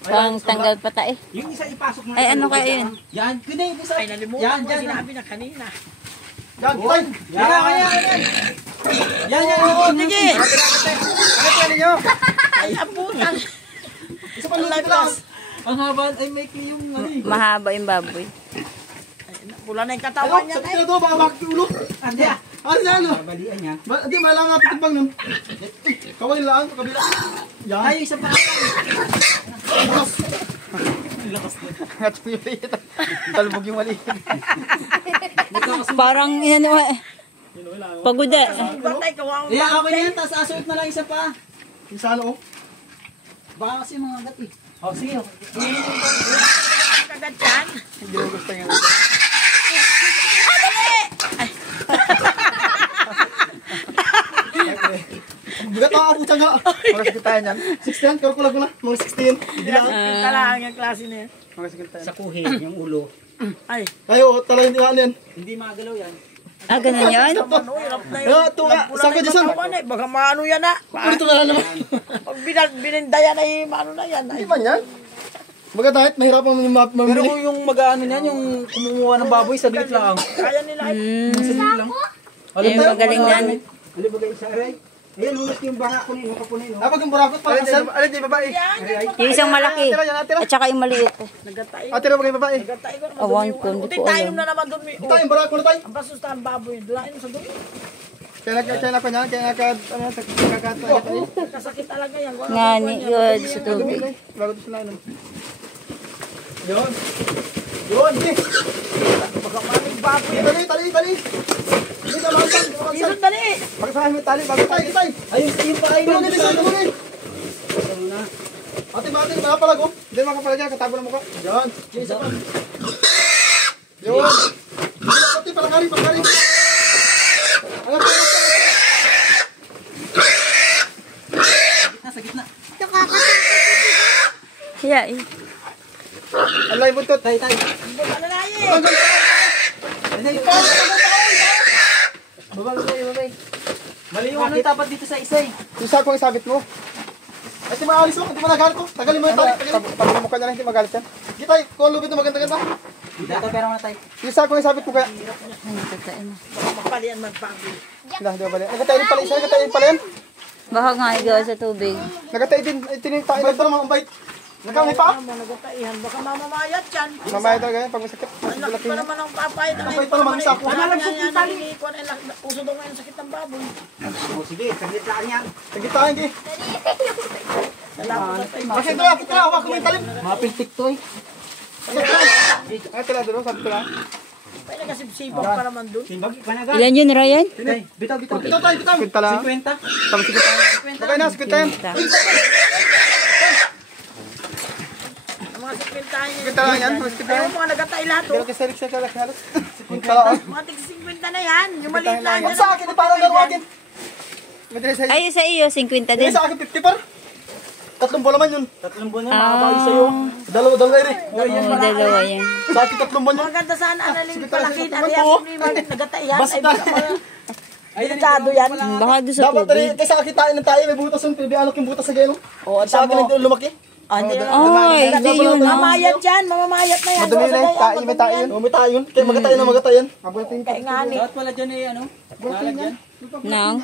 Pang tanggal pata eh. Yung isa ipasok mo. Ay, ano kaya yun? Yan, kunin isa. Ay, nalimutan ko sinabi na kanina. Yan, yan. Yan, yan. Sige. Ano pwede nyo? Ay, abutan. Isa pa lang lang. Ang haba, ay may yung ano eh. Mahaba yung baboy. Pula na yung katawan niya. Sakit na ito, baka makiulo. Andi ah. Ano yan? Balian niya. Hindi, malang nga titimbang nun. Kaway lang, kabila. Yan. Ay, isa pa. Lakas na. Talbog yung mali. Parang yan eh. Pagod eh. Iya, ako yan. Tapos asuot na lang isa pa. Isa ano? Baka kasi mga agat eh. Oh, sige. Kagat yan. Hindi mo gusto nga. Bigat ako po tiyaga. Mga sekitayan yan. 16, kalkulag ko na. Mga 16. Hindi lang. Talang yung klase niya. Mga sekitayan. Sa kuhin, yung ulo. Ay. Ayo, talaga hindi ano yan. Hindi magalaw yan. Ah, ganun yun? Ano, hirap na yun. Ito nga, saan ko Jason? Baka maano yan na. Ito na naman. Pag binindayan ay maano na yan. Hindi man yan. Baga dahil mahirap ang mamili. Pero kung yung mag-ano niyan, yung kumuha ng baboy, saglit lang. Kaya nila ay. Saglit lang. Yung magaling na. Ano ba kayo sa aray? Ayan, ulit yung baka ko nino, kapunin. Pag yung burakot para kasal. Alin din babae. Yung isang malaki. At saka yung maliit. Nagatay. Atira ba kayo babae? Nagatay ko naman. Awan ko, hindi ko Tayo alam. na naman doon. Ito yung burakot na tayo. Ang basusta ang baboy. Dulain mo sa doon. Kaya ko niyan, kaya nakakatayo. Kasakit talaga yan. Ngani yun sa tubig. Bago ito sila nun. Yun. Yun, hindi. Baka maraming baboy. Tali. Hindi ka makasal. Dito dali. Pagkasahin mo tayo, bago tayo, tayo. Ayun, yung paay na. Tulungin. Ate, makapalag oh. Hindi makapalag yan, katago na mukha. Yan. Isa pa. Yun. Ate, palangari. Sa gitna. Yeah, eh. Alay, buntot. Tay. Baka na na Babay. Mali yung ano tapat dito sa isa eh. Isa ko ang sabit mo. Ay, di maalis mo. Hindi mo nagalit ko. Tagalin mo yung tali. Tagalin mo ka na lang, hindi magalit yan. Hindi tayo. Kung lubid na maganda-ganda. Dito pero na tay. Isa ko ang sabit mo kaya. Ay, totoo na. Mapalian magbaboy. Hindi ba bali. Nagatay din pala isa. Nagatay din pala yan. Baka nga igawa sa tubig. Nagatay din. Tinintay. Nagdala mga umbay. Nagkamay pa? Nagataihan. Baka mamamayat yan. Mamaya talaga yan pag masakit. Ang laki pa naman ang papay. Papay pa naman isa. Puso daw ngayon sakit ng baboy. Oh, sige, saglit lang yan. Nagitaan ki. Kasi ito lang. Hawak ko yung talim. Mapiltik to eh. Ay, tila doon. Sabi ko lang. Pwede kasi sibog pa naman doon. Simbag, panagal. Ilan yun, Ryan? Tay, bitaw. Ito tayo. Kwenta lang. 50. Tapos sige tayo. Okay na, sige tayo. Ang mga sikwintahin niya. Kwenta lang yan. Sige tayo. Ayaw mga nagatay lahat Pero oh. kasi Rick siya halos. Kwenta lang. Mga tig-50 na yan. Yung maliit lang Huwag sa akin. Parang garwagin. Madali sa'yo. Ay, sa iyo, 50 din. Sa akin 50 par. 3 buwan naman yun. 3 buwan na makabawi sa'yo. Dalawa rin. Oo, dalawa yan. Sa akin 3 buwan yun. Maganda sana analing palakit. sige, Ano sige, yan oo. kung may mga nagatay yan. Basta Ay baka mga delikado yan. Baka doon sa Dapat tubig. tayo sa akin tayo ng tayo. May butas yun. Pwede alok yung butas sa gano'n. Oo, Sa akin tamo. hindi lumaki. Ay, hindi yun. Mamamayat yan. Mamamayat na yan. Madumi na yun. Tayo, may tayo yun. May tayo yun. Kaya magatayan na magatayan. Mabutin Kaya nga ni. Dapat pala dyan eh, ano? Malag yan. Nang?